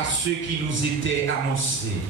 à ceux qui nous étaient annoncés,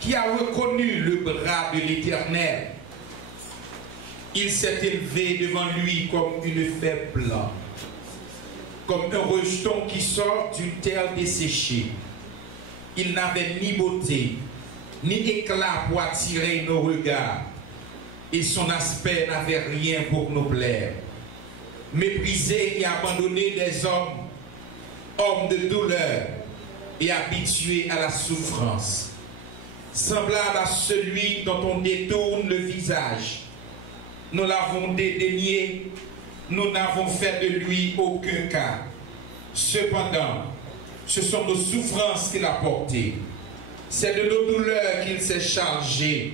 qui a reconnu le bras de l'Éternel. Il s'est élevé devant lui comme une fève blanche, comme un rejeton qui sort d'une terre desséchée. Il n'avait ni beauté, ni éclat pour attirer nos regards, et son aspect n'avait rien pour nous plaire. Méprisé et abandonné des hommes, homme de douleur et habitué à la souffrance, semblable à celui dont on détourne le visage. Nous l'avons dédaigné, nous n'avons fait de lui aucun cas. Cependant, ce sont nos souffrances qu'il a portées. C'est de nos douleurs qu'il s'est chargé,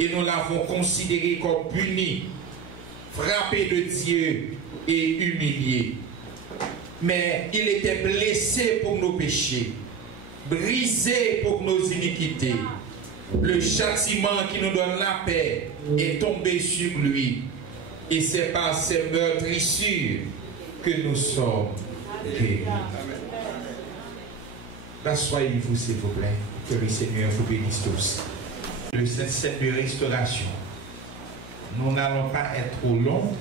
et nous l'avons considéré comme puni, frappé de Dieu et humilié. Mais il était blessé pour nos péchés, brisé pour nos iniquités. Le châtiment qui nous donne la paix est tombé sur lui, et c'est par ses meurtrissures que nous sommes guéris. Rassoyez-vous s'il vous plaît, que le Seigneur vous bénisse tous. Le set de restauration, nous n'allons pas être trop long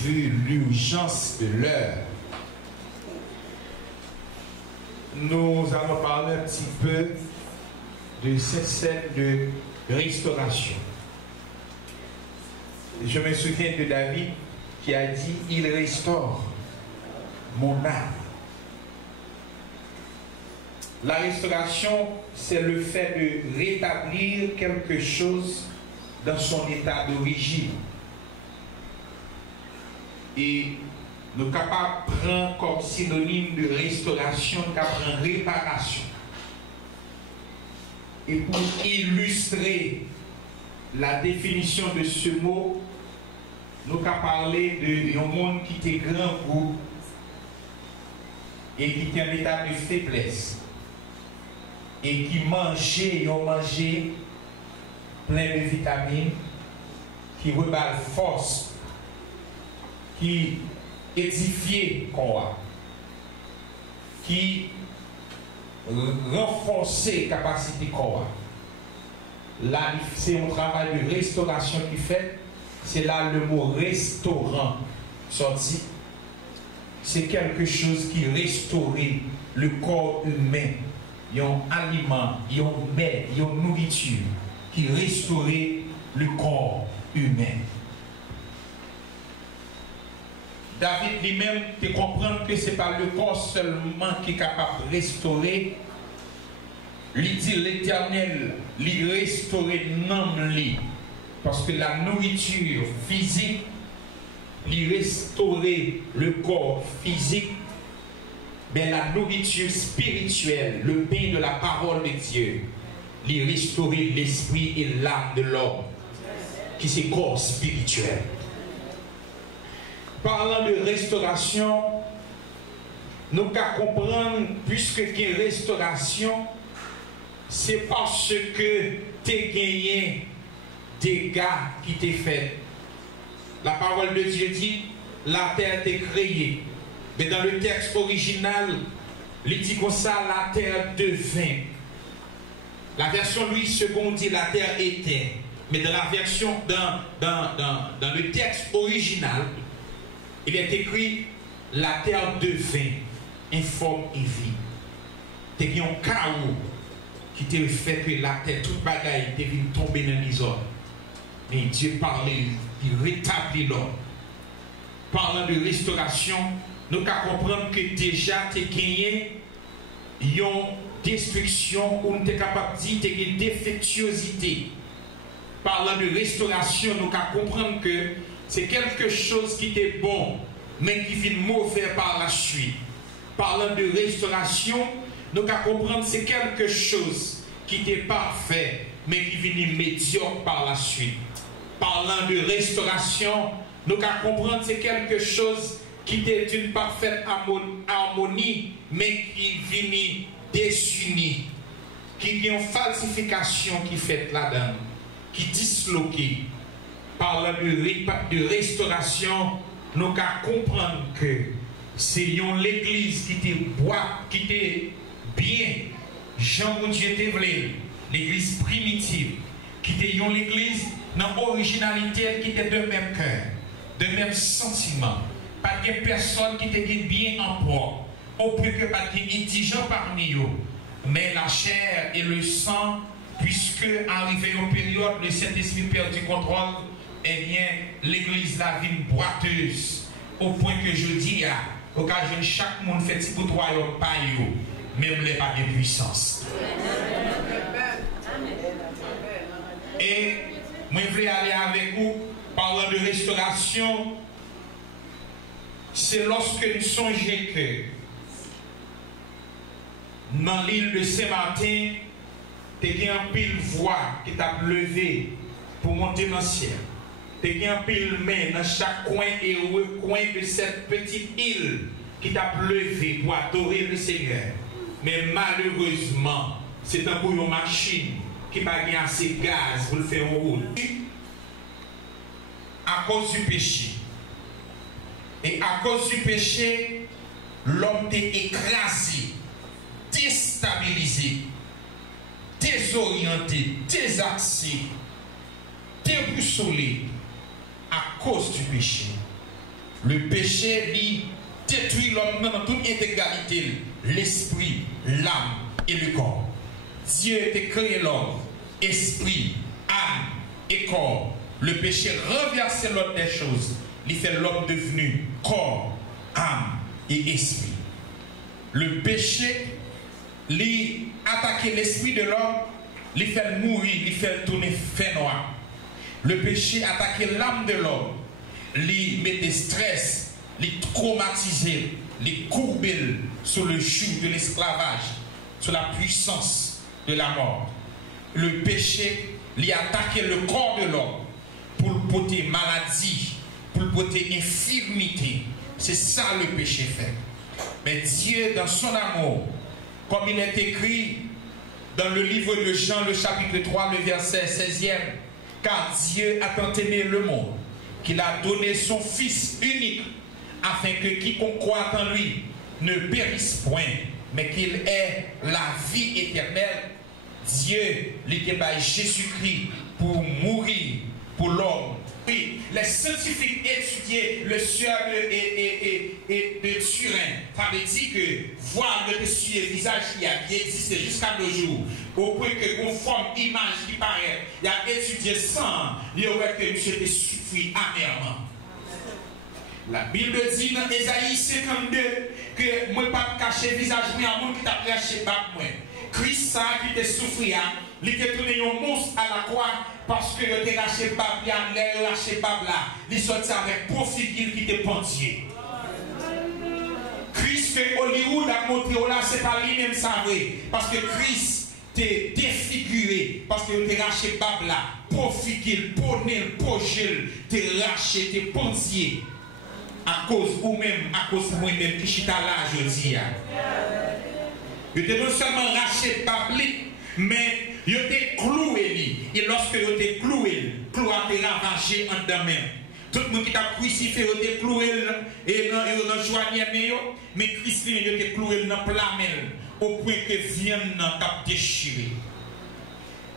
vu l'urgence de l'heure. Nous allons parler un petit peu de cette scène de restauration. Je me souviens de David qui a dit « Il restaure mon âme ». La restauration, c'est le fait de rétablir quelque chose dans son état d'origine. Et nous sommes capables de prendre comme synonyme de restauration, nous prendre réparation. Et pour illustrer la définition de ce mot, nous avons parlé d'un monde qui était grand groupe et qui était en état de faiblesse et qui mangeait plein de vitamines, qui rebat force, qui édifiait quoi, qui renforcer capacité corps. Là, c'est un travail de restauration qui fait. C'est là le mot restaurant sorti. C'est quelque chose qui restaure le corps humain. Il y a un aliment, il y a un mets, il y a une nourriture qui restaure le corps humain. David lui-même te comprendre que ce n'est pas le corps seulement qui est capable de restaurer. Il dit l'Éternel, il restaure l'âme, parce que la nourriture physique, il restaure le corps physique, mais la nourriture spirituelle, le pain de la parole de Dieu, il restaure l'esprit et l'âme de l'homme, qui c'est corps spirituel. Parlant de restauration, nous devons comprendre, puisque qu'il y a restauration, c'est parce que tu as gagné des gars qui t'ont fait. La parole de Dieu dit, la terre t'est créée. Mais dans le texte original, il dit comme ça, la terre devint. La version Louis II dit la terre était. Mais dans la version, dans le texte original, il est écrit la terre devint informe et vie. Il y a un chaos qui te fait que la terre, toute bagaille, te vient tomber dans les hommes. Mais Dieu parlait, il rétablit l'homme. Parlant de restauration, nous devons comprendre que déjà tu as gagné une destruction où tu es capable de dire que tu as une défectuosité. Parlant de restauration, nous devons comprendre que c'est quelque chose qui était bon, mais qui vient mauvais par la suite. Parlant de restauration, nous devons comprendre que c'est quelque chose qui était parfait, mais qui vient médiocre par la suite. Parlant de restauration, nous devons comprendre que c'est quelque chose qui était d'une parfaite harmonie, mais qui vient désuni, qui a une falsification qui fait là-dedans, qui disloque. Parlant de restauration, nous devons comprendre que c'est l'église qui était bien, Jean Dieu te voulait, l'église primitive, qui était l'église dans l'originalité, qui était de même cœur, de même sentiment. Pas de personne qui était bien en poids, au plus que pas de indigents parmi eux. Mais la chair et le sang, puisque arrivé aux périodes, le Saint-Esprit perd du contrôle, eh bien, l'église la vie boiteuse, au point que je dis, à l'occasion chaque monde fait petit bout de royaume, pas yo, même les pas de puissance. Et moi, je voulais aller avec vous, parlant de restauration, c'est lorsque nous songeons que dans l'île de Saint-Martin, il y a un pile voix qui t'a levé pour monter dans le ciel. Il y a un pile main dans chaque coin et recoin de cette petite île qui t'a levé pour adorer le Seigneur. Mais malheureusement, c'est un bouillon machine qui n'a pas assez de gaz pour le faire rouler. À cause du péché. Et à cause du péché, l'homme est écrasé, déstabilisé, désorienté, désaxé, déboussolé à cause du péché. Le péché, lui, détruit l'homme dans toute intégralité, l'esprit, l'âme et le corps. Dieu a créé l'homme, esprit, âme et corps. Le péché renverse l'ordre des choses. Il fait l'homme devenu corps, âme et esprit. Le péché, il attaque l'esprit de l'homme, il fait mourir, il fait tourner fait noir. Le péché attaque l'âme de l'homme, il met des stress, il traumatise, il courbe sur le joug de l'esclavage, sur la puissance de la mort. Le péché, il attaque le corps de l'homme pour le porter maladie, pour le porter infirmité. C'est ça le péché fait. Mais Dieu, dans son amour, comme il est écrit dans le livre de Jean, le chapitre 3, le verset 16e, car Dieu a tant aimé le monde qu'il a donné son Fils unique, afin que quiconque croit en lui ne périsse point, mais qu'il ait la vie éternelle. Dieu, l'était Jésus-Christ pour mourir pour l'homme. Oui, les scientifiques étudiaient le sueur de Turin. Ça veut dire que voir le dessus du visage qui a existé jusqu'à nos jours, au point que conforme image qui paraît, il a étudié sans, il aurait que monsieur était souffri amèrement. La Bible dit dans Ésaïe 52 que moi pas cacher visage moi à monde qui t'a caché pas moi. Christ ça qui était souffri, il était tourné un monstre à la croix parce que il était lâché pas bien, il lâché pas là. Il sorti avec profit qui était pendier. Christ que Hollywood a montré là, c'est pas lui-même ça vrai parce que Christ t'es défiguré parce que t'es lâché pas là, profit qu'il ponel, pogel, t'es lâché, t'es pendier. À cause ou même à cause moi-même qui chita là je dis. Il était non seulement raché par lui, mais il était cloué. Et lorsque il était cloué, clou a été ravagé en dedans même. Tout le monde qui t'a crucifié, il était cloué et dans joignée, mais Christ il était cloué dans plamel au point que viande t'a déchiré.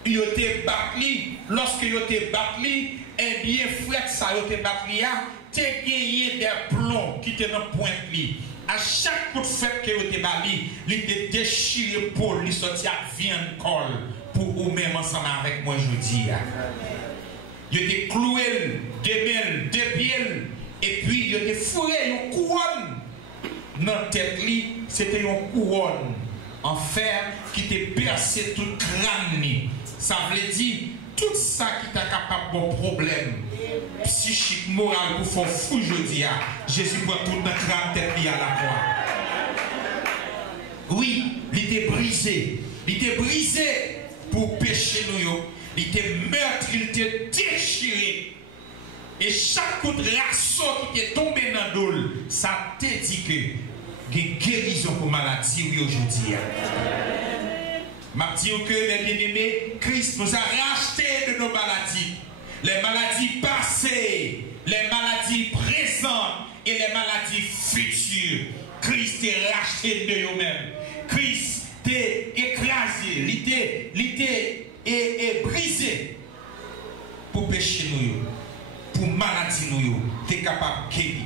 Il était battu, lorsque il était battu, eh bien frère ça il était battu t'es gagné des plombs qui étaient dans le point de lui. À chaque coup de fête que vous avez bali, il était déchiré pour lui sortir à viande colle pour vous même ensemble avec moi jeudi. Il était cloué, deux pieds, et puis il était fourré une couronne. Dans la tête, c'était une couronne en fer qui était percé tout crâne. Ça veut dire tout ça qui t'a capable de problème psychique, moral pour faire fou jeudi. Jésus prend tout notre crâne tête à la croix. Oui, il était brisé. Il était brisé pour pécher nous. Il était meurtri, il était déchiré. Et chaque coup de lasso qui était tombé dans l'eau, ça te dit que il y a guérison pour maladie aujourd'hui. Ma dit que les bien-aimés, Christ nous a rachetés de nos maladies. Les maladies passées, les maladies présentes et les maladies futures. Christ est racheté de nous-mêmes. Christ t'es écrasé, il t'est brisé pour pécher nous, pour maladie nous, t'es capable de guérir.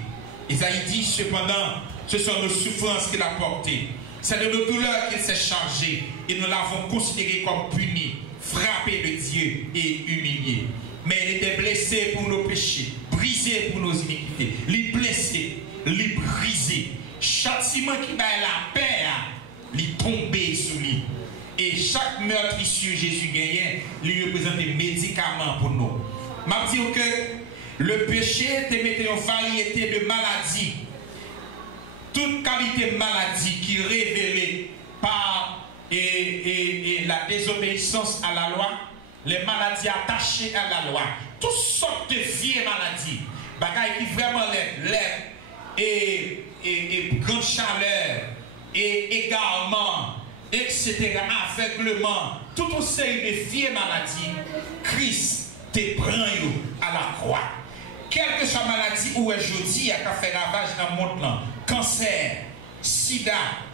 Isaïe dit cependant, ce sont nos souffrances qu'il a portées. C'est de nos douleurs qu'il s'est chargé et nous l'avons considéré comme puni, frappé de Dieu et humilié. Mais il était blessé pour nos péchés, brisé pour nos iniquités. Il blessé, il brisé. Châtiment qui bat la paix, il tombé sur lui. Et chaque meurtrissure Jésus gagnait, lui représentait des médicaments pour nous. Je dis que le péché te mettait en variété de maladies. Toute qualité de maladie qui est révélée par la désobéissance à la loi, les maladies attachées à la loi, toutes sortes de vieilles maladies, bagailles qui vraiment l'air et grande chaleur et égarement, etc., aveuglement, toute une série de vieilles maladies, Christ te prend à la croix. Quelle que soit la maladie où aujourd'hui a fait ravage dans le monde, là, cancer, sida,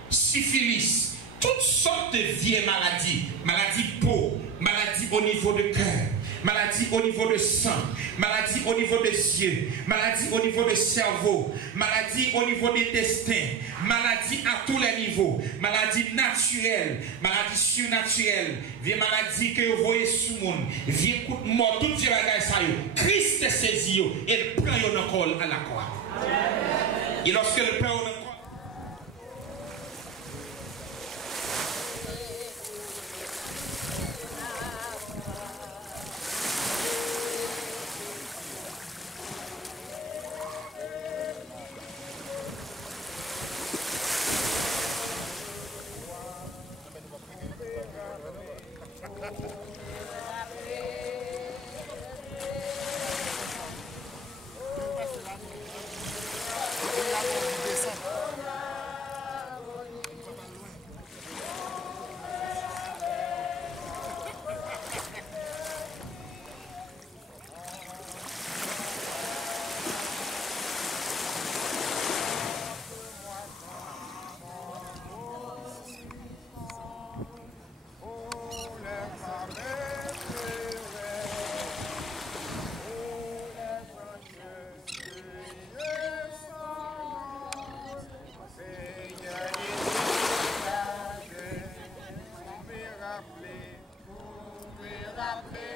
syphilis, toutes sortes de vieilles maladies, maladies de peau, maladies au niveau de cœur, maladies au niveau de sang, maladies au niveau des yeux, maladies au niveau du cerveau, maladies au niveau des intestins, maladies à tous les niveaux, maladies naturelles, maladies surnaturelles, vieilles maladies que vous voyez sous le monde, vieilles coups de mort, toutes ces bagages ça y Christ est saisi et il prend encore à la croix. Et lorsque le prend encore rappeler